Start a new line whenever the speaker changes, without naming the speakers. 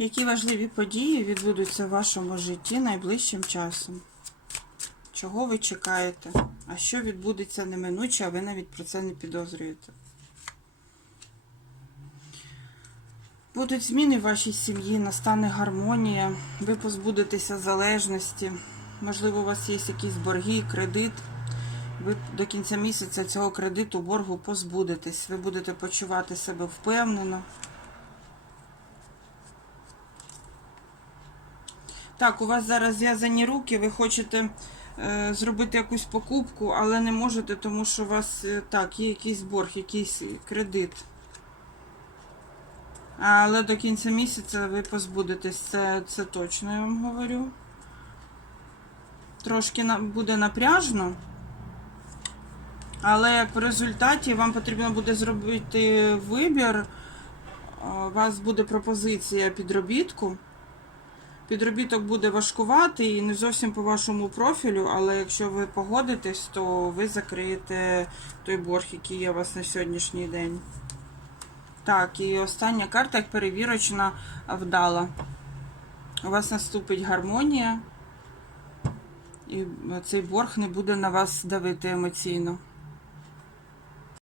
Які важливі події відбудуться в вашому житті найближчим часом? Чого ви чекаєте? А що відбудеться неминуче, а ви навіть про це не підозрюєте? Будуть зміни в вашій сім'ї, настане гармонія, ви позбудетеся залежності. Можливо, у вас є якісь борги, кредит. Ви до кінця місяця цього кредиту боргу позбудетесь. Ви будете почувати себе впевнено. Так, у вас зараз зв'язані руки, ви хочете е, зробити якусь покупку, але не можете, тому що у вас е, так, є якийсь борг, якийсь кредит. Але до кінця місяця ви позбудетесь, це, це точно я вам говорю. Трошки на, буде напряжно. Але в результаті вам потрібно буде зробити вибір. У вас буде пропозиція підробітку. Підробіток буде важкувати і не зовсім по вашому профілю, але якщо ви погодитесь, то ви закриєте той борг, який є у вас на сьогоднішній день. Так, і остання карта, як перевірочна, вдала. У вас наступить гармонія, і цей борг не буде на вас давити емоційно.